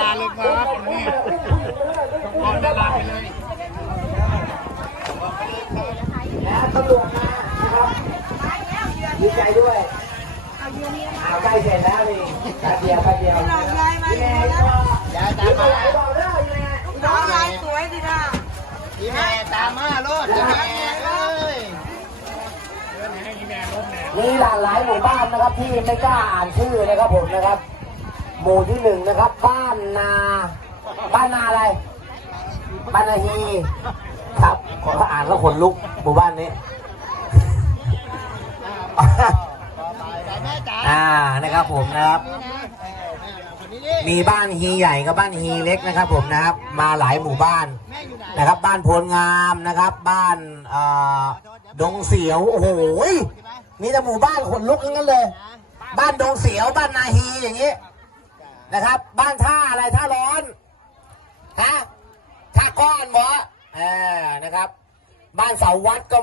ราเลยครับนี่ก่อนดาราไปเลยแล้วตำรวจมานะครับดีใจด้วยเอาใกล้เสร็จแล้วนี่แป๊บเดียวแป๊บเดียวยังไงก็อย่าตามมาบอกเด้อยังไงน้องยายสวยสิค่ะยังไงตามมาโลดยังไงเอ้ยมีหลากหลายหมู่บ้านนะครับที่ไม่กล้าอ่านชื่อนะครับผมนะครับ หมู่ที่หนึ่งนะครับ บ้านนา บ้านนาอะไร บ้านนาฮีครับขออ่านแล้วขนลุกหมู่บ้านนี้อ่านะครับผมนะครับ มีบ้านฮีใหญ่กับบ้านฮีเล็กนะครับ ผมนะครับ มาหลายหมู่บ้านนะครับ บ้านโพลงามนะครับ บ้านเออดงเสียวโอ้โหยมีแต่หมู่บ้านขนลุกทั้งนั้นเลย บ้านดงเสียวบ้านนาฮีอย่างนี้ นะครับ บ้านท่าอะไรท่าร้อนฮะท่าก้อนหมอเออนะครับ บ้านเสาวัดก็